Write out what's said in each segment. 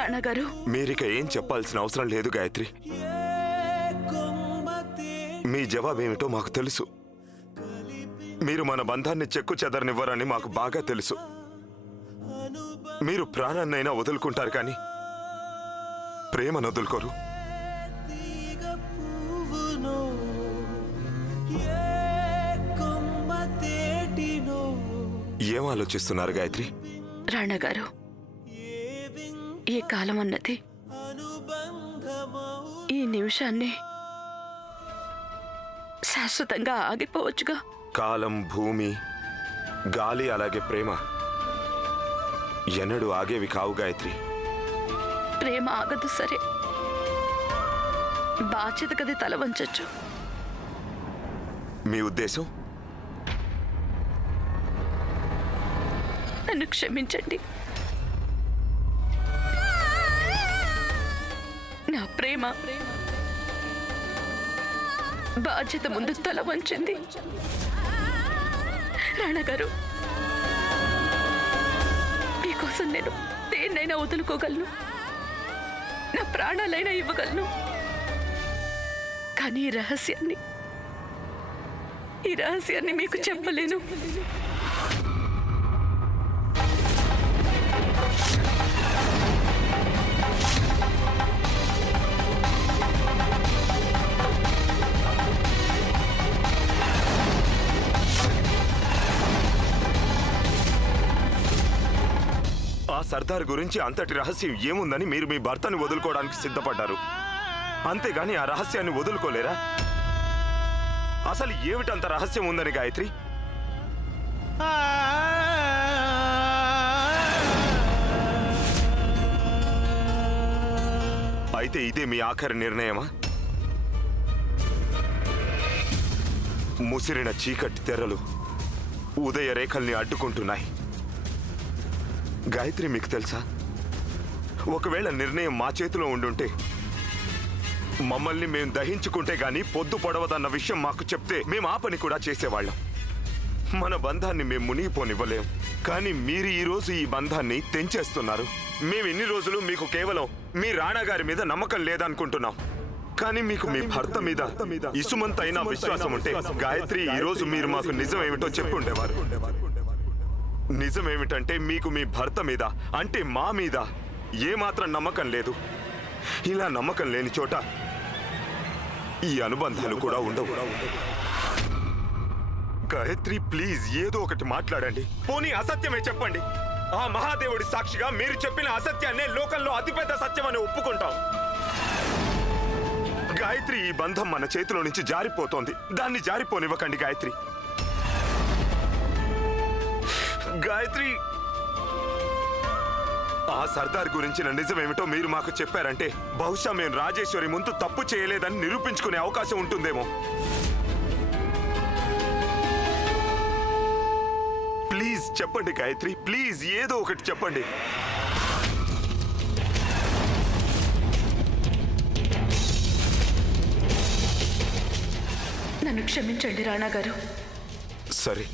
రాణా గారు, మీరిక ఏం చెప్పాల్సిన అవసరం లేదు గాయత్రి. మీ జవాబేమిటో మాకు తెలుసు. మీరు మన బంధాన్ని చెక్కు చెదరనివ్వరని మాకు బాగా తెలుసు. మీరు ప్రాణాన్నైనా వదులుకుంటారు కానీ ప్రేమను వదులుకోరు. ఏం ఆలోచిస్తున్నారు గాయత్రి? రాణా గారు, ఈ కాలం అన్నది ఈ నిమిషాన్ని శాశ్వతంగా ఆగిపోవచ్చుగా. కాలం, భూమి, గాలి, అలాగే ప్రేమ ఎన్నడూ ఆగేవి కావు గాయత్రి. ప్రేమ ఆగదు సరే, బాధ్యత కది తల వంచొచ్చు. మీ ఉద్దేశం? నన్ను క్షమించండి. నా ప్రేమ బాధ్యత ముందు తల వంచింది. రాణా గారు, మీకోసం నేను దేన్నైనా వదులుకోగలను, నా ప్రాణాలైనా ఇవ్వగలను. కానీ ఈ రహస్యాన్ని మీకు చెప్పలేను. సర్దార్ గురించి అంతటి రహస్యం ఏముందని మీరు మీ భర్తని వదులుకోవడానికి సిద్ధపడ్డారు. అంతేగాని ఆ రహస్యాన్ని వదులుకోలేరా? అసలు ఏమిటంత రహస్యం ఉందని గాయత్రి? అయితే ఇదే మీ ఆఖరి నిర్ణయమా? ముసిరిన చీకటి తెరలు ఉదయ రేఖల్ని అడ్డుకుంటున్నాయి. గాయత్రి, మీకు తెలుసా, ఒకవేళ నిర్ణయం మా చేతిలో ఉండుంటే మమ్మల్ని మేము దహించుకుంటే గాని పొద్దు పొడవదన్న విషయం మాకు చెప్తే మేము ఆ పని కూడా చేసేవాళ్ళం. మన బంధాన్ని మేము మునిగిపోనివ్వలేం. కానీ మీరు ఈరోజు ఈ బంధాన్ని తెంచేస్తున్నారు. మేము ఇన్ని రోజులు మీకు కేవలం మీ రాణా గారి మీద నమ్మకం లేదనుకుంటున్నాం. కానీ మీకు మీ భర్త మీద ఇసుమంతైనా విశ్వాసం ఉంటే గాయత్రి, ఈరోజు మీరు మాకు నిజం ఏమిటో చెప్పుండేవారు. నిజమేమిటంటే మీకు మీ భర్త మీద, అంటే మా మీద ఏమాత్రం నమ్మకం లేదు. ఇలా నమ్మకం లేని చోట ఈ అనుబంధాలు కూడా ఉండవు. గాయత్రి, ప్లీజ్ ఏదో ఒకటి మాట్లాడండి. పోనీ అసత్యమే చెప్పండి. ఆ మహాదేవుడి సాక్షిగా మీరు చెప్పిన అసత్యాన్నే లోకంలో అతిపెద్ద సత్యమని ఒప్పుకుంటాం. గాయత్రి, ఈ బంధం మన చేతిలో నుంచి జారిపోతోంది. దాన్ని జారిపోనివ్వకండి గాయత్రి. గాయత్రి, ఆ సర్దార్ గురించిన నిజమేమిటో మీరు మాకు చెప్పారంటే బహుశా మేము రాజేశ్వరి ముందు తప్పు చేయలేదని నిరూపించుకునే అవకాశం ఉంటుందేమో. ప్లీజ్ చెప్పండి గాయత్రి, ప్లీజ్ ఏదో ఒకటి చెప్పండి. నన్ను క్షమించండి రాణా గారు. సరే,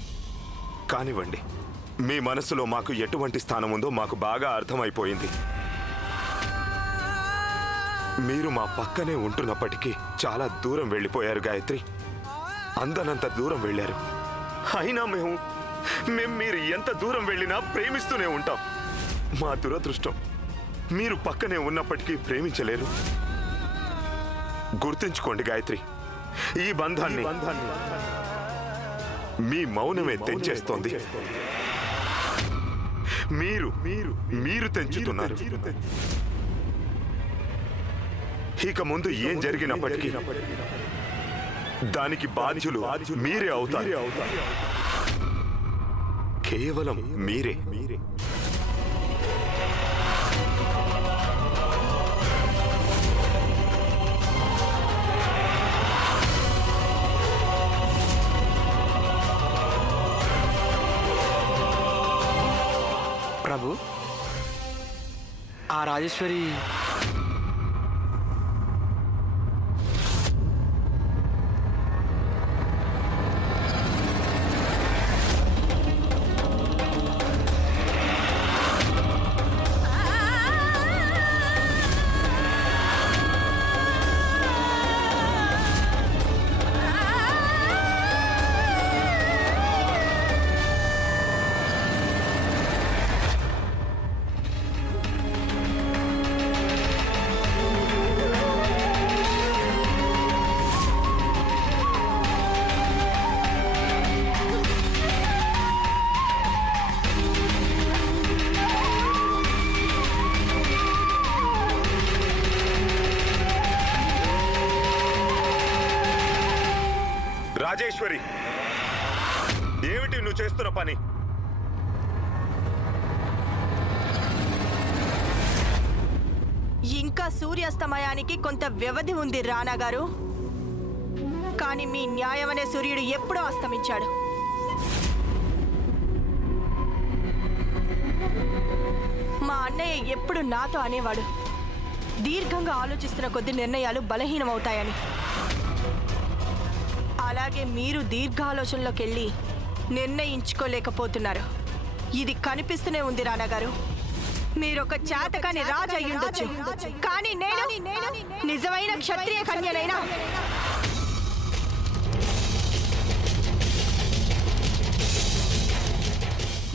కానివ్వండి. మీ మనసులో మాకు ఎటువంటి స్థానం ఉందో మాకు బాగా అర్థమైపోయింది. మీరు మా పక్కనే ఉంటున్నప్పటికీ చాలా దూరం వెళ్ళిపోయారు గాయత్రి. అందనంత దూరం వెళ్ళారు. అయినా మేము మీరు ఎంత దూరం వెళ్ళినా ప్రేమిస్తూనే ఉంటాం. మా దురదృష్టం మీరు పక్కనే ఉన్నప్పటికీ ప్రేమించలేరు. గుర్తుంచుకోండి గాయత్రి, ఈ బంధాన్ని మీ మౌనమే తెంచేస్తోంది. మీరు తెంచుతున్నారు. ఇక ముందు ఏం జరిగినప్పటికీ దానికి బాధ్యులు మీరే అవుతారు. కేవలం మీరే. ప్రభు, ఆ రాజేశ్వరి రాజేశ్వరి, ఏమిటి నువ్వు చేస్తున్న పని? ఇంకా సూర్యాస్తమయానికి కొంత వ్యవధి ఉంది రానా గారు. కానీ మీ న్యాయమనే సూర్యుడు ఎప్పుడో అస్తమించాడు. మా అన్నయ్య ఎప్పుడు నాతో అనేవాడు, దీర్ఘంగా ఆలోచిస్తున్న కొద్ది నిర్ణయాలు బలహీనమవుతాయని. అలాగే మీరు దీర్ఘాలోచనలోకి వెళ్ళి నిర్ణయించుకోలేకపోతున్నారు. ఇది కనిపిస్తూనే ఉంది రానా గారు. మీరొక చేతకాని రాజు అయి ఉండొచ్చు, కానీ నేను నిజమైన క్షత్రియ కన్యనైనా.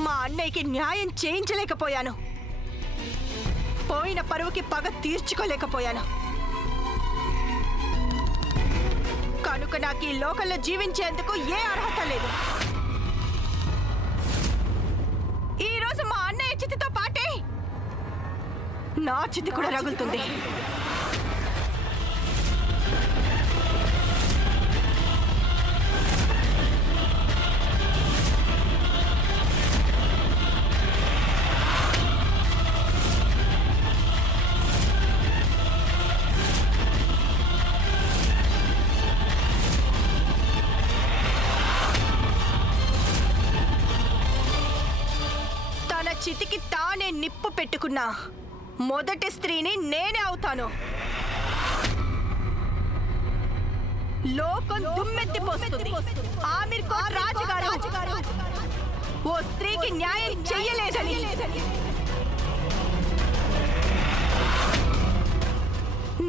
మా అన్నయ్యకి న్యాయం చేయించలేకపోయాను. పోయిన పరువుకి పగ తీర్చుకోలేకపోయాను. కనుక నాకు ఈ లోకంలో జీవించేందుకు ఏ అర్హత లేదు. ఈ రోజు మా అన్నయ్య చితితో పాటే నా చితి కూడా రగులుతుంది. తన చితికి తానే నిప్పు పెట్టుకున్నా మొదటి స్త్రీని నేనే అవుతాను. లోకం దుమ్మెత్తిపోస్తుంది. ఆమీర్ కోట్ రాజుగారు ఓ స్త్రీకి న్యాయం చెయ్యలేదని,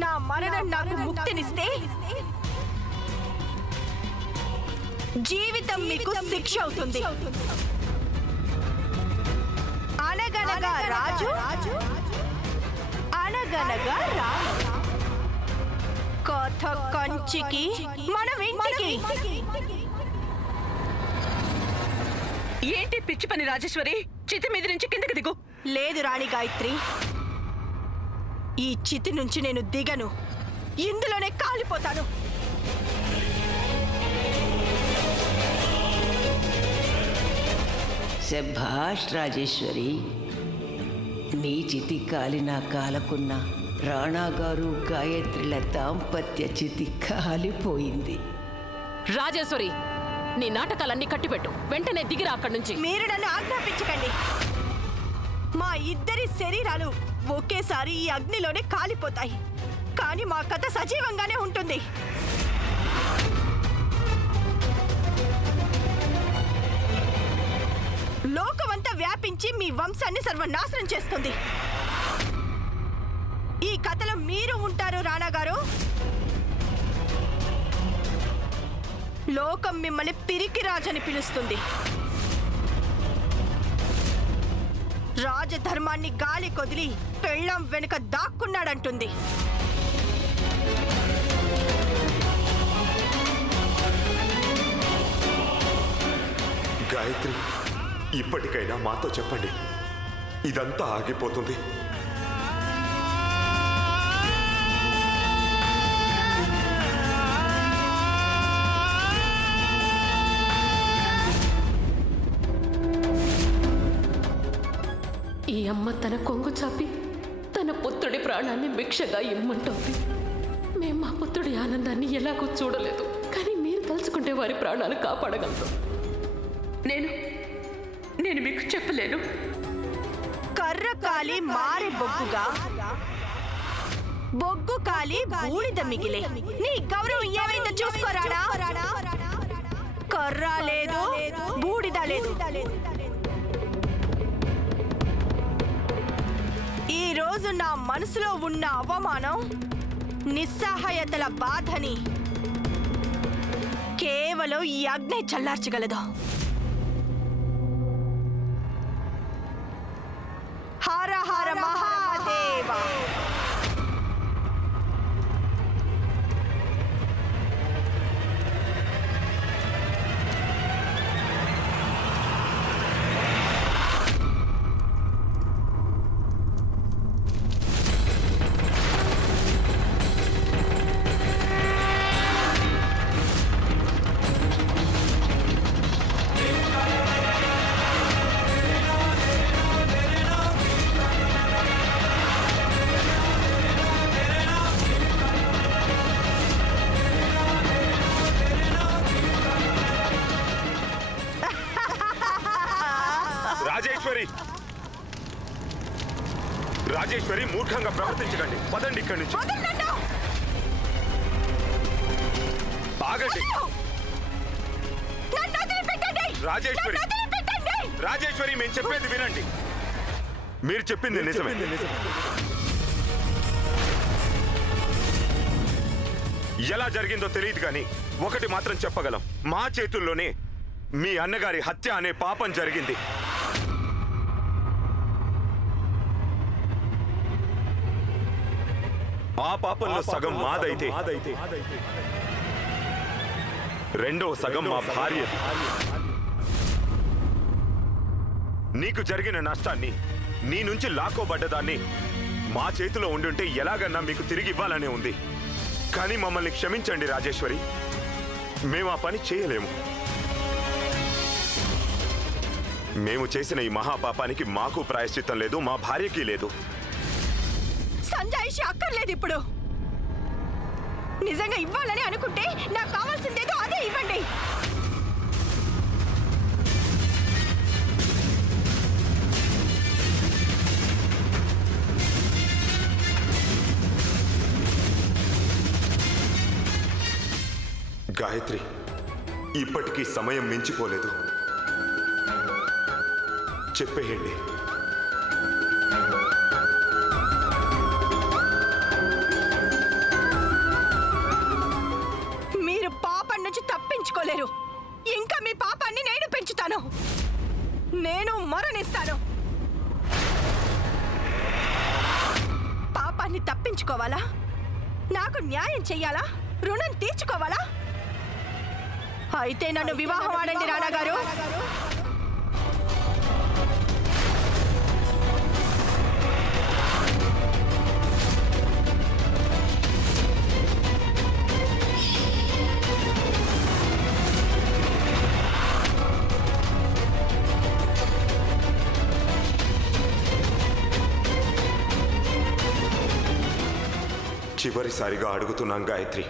నా మరణం నాకు ముక్తినిస్తే జీవితం మీకు శిక్ష అవుతుంది. అనగనగా రాజు, అనగనగా రాజు. కథ కంచికి మనం ఇంటికి. ఏంటి పిచ్చి పని రాజేశ్వరి? చితి మీద నుంచి కిందకి దిగు. లేదు రాణి గాయత్రి, ఈ చితి నుంచి నేను దిగను. ఇందులోనే కాలిపోతాను. శభాష్ రాజేశ్వరి, నీ చితి కాలినా కాలకున్నా రాణాగారు గాయత్రిల దాంపత్య చితి కాలిపోయింది. రాజేశ్వరి, నీ నాటకాలన్నీ కట్టిపెట్టు. వెంటనే దిగిరా అక్కడి నుంచి. మీరు నన్ను ఆజ్ఞాపించకండి. మా ఇద్దరి శరీరాలు ఒకేసారి ఈ అగ్నిలోనే కాలిపోతాయి, కానీ మా కథ సజీవంగానే ఉంటుంది. లోకమంతా వ్యాపించి మీ వంశాన్ని సర్వనాశనం చేస్తుంది. ఈ కథలో మీరు ఉంటారు రాణా గారు. లోకం మిమ్మల్ని పిరికిరాజని పిలుస్తుంది. రాజధర్మాన్ని గాలి కొదిలి పెళ్ళం వెనుక దాక్కున్నాడంటుంది. గాయత్రి, ఇప్పటికైనా మాతో చెప్పండి, ఇదంతా ఆగిపోతుంది. ఈ అమ్మ తన కొంగు చాపి తన పుత్రుడి ప్రాణాన్ని భిక్షగా ఇమ్మంటోంది. మేం మా పుత్రుడి ఆనందాన్ని ఎలాగో చూడలేదు, కానీ మీరు తలుచుకుంటే వారి ప్రాణాలు కాపాడగలరు. నేను మీకు చెప్పలేను. కర్ర కాలి మారి బొగ్గుగా, బొగ్గు కాలి బూడిద మిగిలే. నీ గౌరవం ఏమైందో చూసుకోరాడా. కర్ర లేదు, బూడిద లేదు. ఈ రోజు నా మనసులో ఉన్న అవమానం, నిస్సహాయతల బాధని కేవలం ఈ అగ్ని చల్లార్చగలదు. హర హర మహాదేవ. రాజేశ్వరి రాజేశ్వరి మూర్ఖంగా ప్రవర్తించకండి. పదండి ఇక్కడి నుంచి. వదలండి. ఆగండి. నన్ను వదిలిపెట్టండి. రాజేశ్వరి నన్ను వదిలిపెట్టండి. రాజేశ్వరి మేము చెప్పేది వినండి. మీరు చెప్పింది నిజమే. ఎలా జరిగిందో తెలియదు కానీ ఒకటి మాత్రం చెప్పగలం, మా చేతుల్లోనే మీ అన్నగారి హత్య అనే పాపం జరిగింది. ఆ పాపంలో సగం మాదైతే రెండో సగం మా భార్య. నీకు జరిగిన నష్టాన్ని, నీ నుంచి లాక్కోబడ్డదాన్ని మా చేతిలో ఉండుంటే ఎలాగన్నా మీకు తిరిగి ఇవ్వాలనే ఉంది. కానీ మమ్మల్ని క్షమించండి రాజేశ్వరి, మేము ఆ పని చేయలేము. మేము చేసిన ఈ మహాపాపానికి మాకు ప్రాయశ్చిత్తం లేదు, మా భార్యకి లేదు. సంజాయిషి అక్కర్లేదు ఇప్పుడు. నిజంగా ఇవ్వాలని అనుకుంటే నాకు కావాల్సిందేదో అదే ఇవ్వండి. గాయత్రి, ఇప్పటికీ సమయం మించిపోలేదు. చెప్పేయండి. మీరు పాపం నుంచి తప్పించుకోలేరు. ఇంకా మీ పాపాన్ని నేను పెంచుతాను. నేను మరణిస్తాను. పాపాన్ని తప్పించుకోవాలా? నాకు న్యాయం చెయ్యాలా? రుణం తీర్చుకోవాలా? అయితే నన్ను వివాహం ఆడండి రాణా గారు. చివరిసారిగా అడుగుతున్నాం గాయత్రి,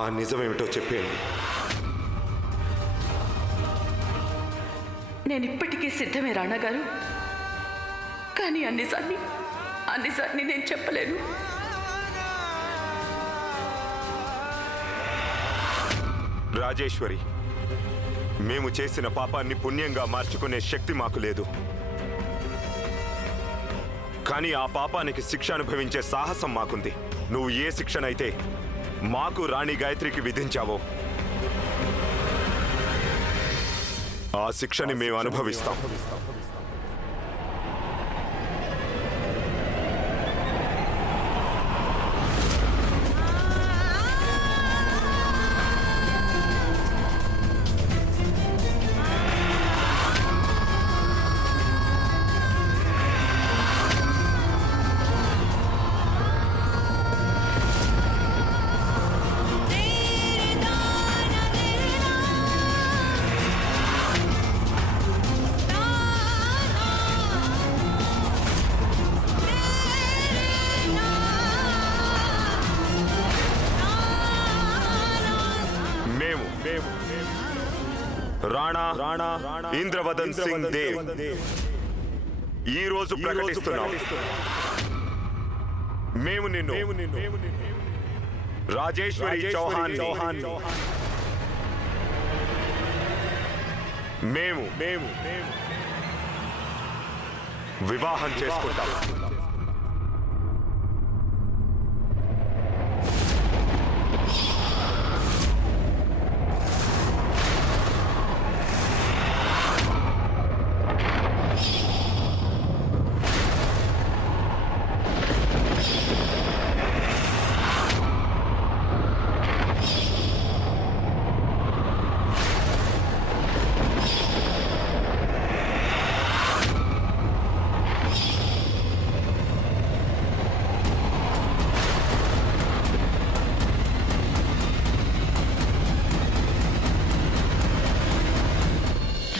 ఆ నిజమేమిటో చెప్పేయండి. నేను ఇప్పటికీ సిద్ధమే రాణా గారు. కానీ అన్నిసార్లు నేను చెప్పలేను. రాజేశ్వరి, మేము చేసిన పాపాన్ని పుణ్యంగా మార్చుకునే శక్తి మాకు లేదు. కానీ ఆ పాపానికి శిక్ష అనుభవించే సాహసం మాకుంది. నువ్వు ఏ శిక్షనైతే మాకు రాణి గాయత్రికి విధించావో ఆ శిక్షని మేము అనుభవిస్తాం. రాణా ఇంద్రవదన్ సింగ్ దేవ్ ఈ రోజు ప్రకటిస్తున్నాం, మేము నిన్ను రాజేశ్వరి చౌహాన్ మేము వివాహం చేసుకుంటాం.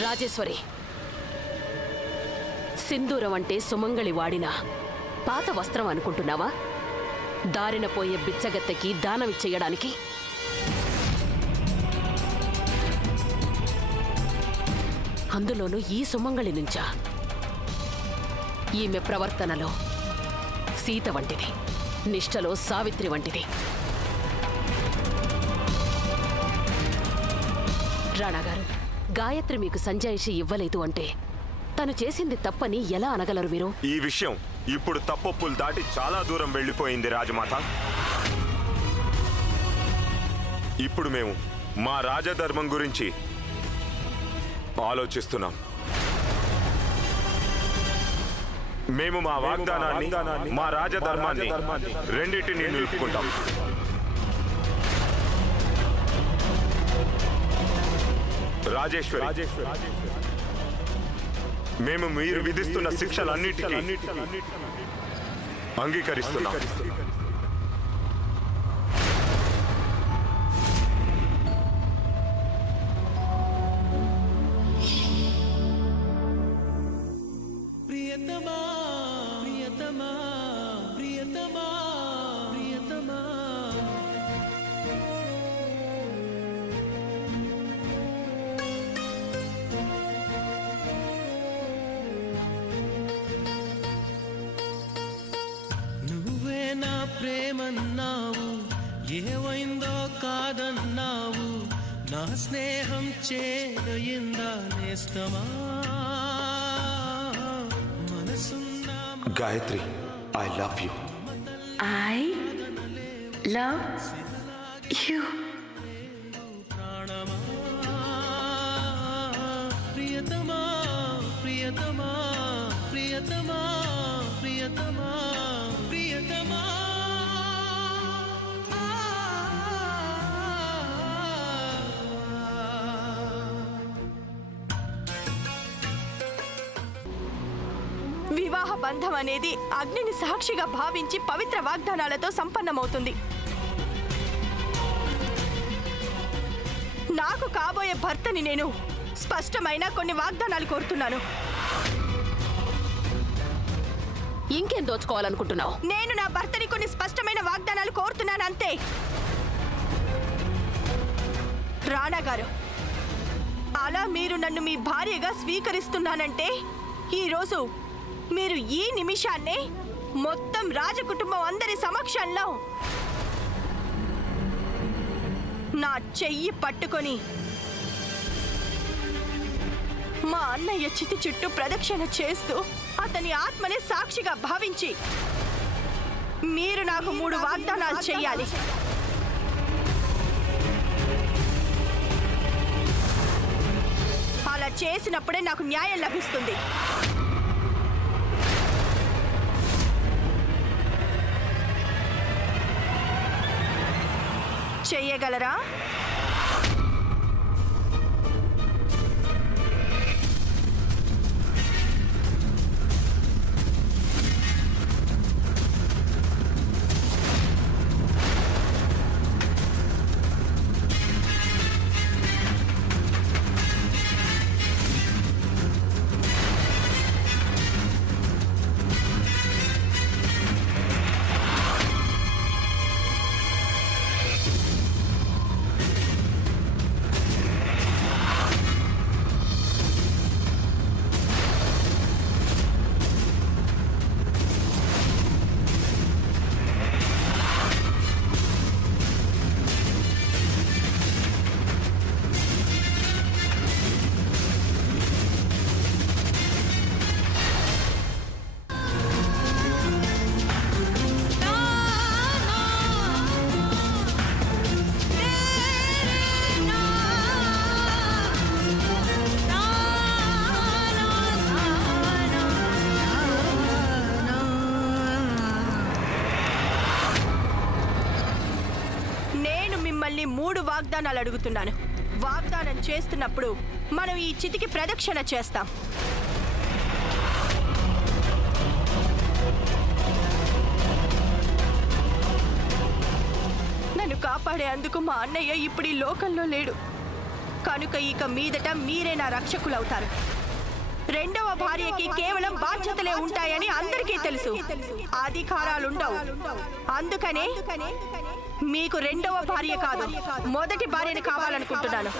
రాజేశ్వరి, సింధూరం అంటే సుమంగళి వాడిన పాత వస్త్రం అనుకుంటున్నావా? దారిన పోయే బిచ్చగత్తెకి దానమిచ్చేయడానికి? అందులోనూ ఈ సుమంగళి నుంచా? ఈమె ప్రవర్తనలో సీత వంటిది, నిష్టలో సావిత్రి వంటిది. రాణాగారు, గాయత్రి మీకు సంజాయిషి ఇవ్వలేదు అంటే తను చేసింది తప్పని ఎలా అనగలరు మీరు? ఈ విషయం ఇప్పుడు తప్పొప్పులు దాటి చాలా దూరం వెళ్ళిపోయింది రాజమాత. ఇప్పుడు మేము మా రాజధర్మం గురించి ఆలోచిస్తున్నాం. మేము మా వాగ్దానాన్ని, మా రాజధర్మాన్ని రెండింటినీ నిలుపుకుంటాం. రాజేశ్వరి, మేము మీరు విధిస్తున్న శిక్షలన్నిటికీ అంగీకరిస్తున్నాం. ప్రియతమా ప్రియతమా ప్రియతమా ప్రియతమా నువ్వే నా ప్రేమన్నావు, ఏమైందో కాదన్నావు, నా స్నేహం చేదయిందా నేస్తమా? Gayatri, I love you. I love you. ప్రియతమా ప్రియతమా ప్రియతమా ప్రియతమా ప్రియతమా వివాహ బంధం అనేది అగ్నిని సాక్షిగా భావించి పవిత్ర వాగ్దానాలతో సంపన్నమవుతుంది. నాకు కాబోయే భర్తని నేను స్పష్టమైన కొన్ని వాగ్దానాలు కోరుతున్నాను. ఇంకేం దోచుకోవాలనుకుంటున్నావు? నేను నా భర్తని కొన్ని స్పష్టమైన వాగ్దానాలు కోరుతున్నాను, అంతే. రాణా గారు, అలా మీరు నన్ను మీ భార్యగా స్వీకరిస్తున్నానంటే ఈరోజు మీరు ఈ నిమిషాన్నే మొత్తం రాజకుటుంబం అందరి సమక్షంలో నా చెయ్యి పట్టుకొని మా అన్నయ్య చితి చుట్టూ ప్రదక్షిణ చేస్తూ అతని ఆత్మని సాక్షిగా భావించి మీరు నాకు 3 వాగ్దానాలు చెయ్యాలి. అలా చేసినప్పుడే నాకు న్యాయం లభిస్తుంది. చెయ్యగలరా? మిమ్మల్ని 3 వాగ్దానాలు అడుగుతున్నాను. వాగ్దానం చేస్తున్నప్పుడు మనం ఈ చితికి ప్రదక్షిణ చేస్తాం. నన్ను కాపాడేందుకు మా అన్నయ్య ఇప్పుడు ఈ లోకంలో లేడు కనుక ఇక మీదట మీరే నా రక్షకులవుతారు. రెండవ భార్యకి కేవలం బాధ్యతలే ఉంటాయని అందరికీ తెలుసు, అధికారాలుండవు. అందుకనే మీకు రెండవ భార్య కాదు, మొదటి భార్యని కావాలనుకుంటున్నాను.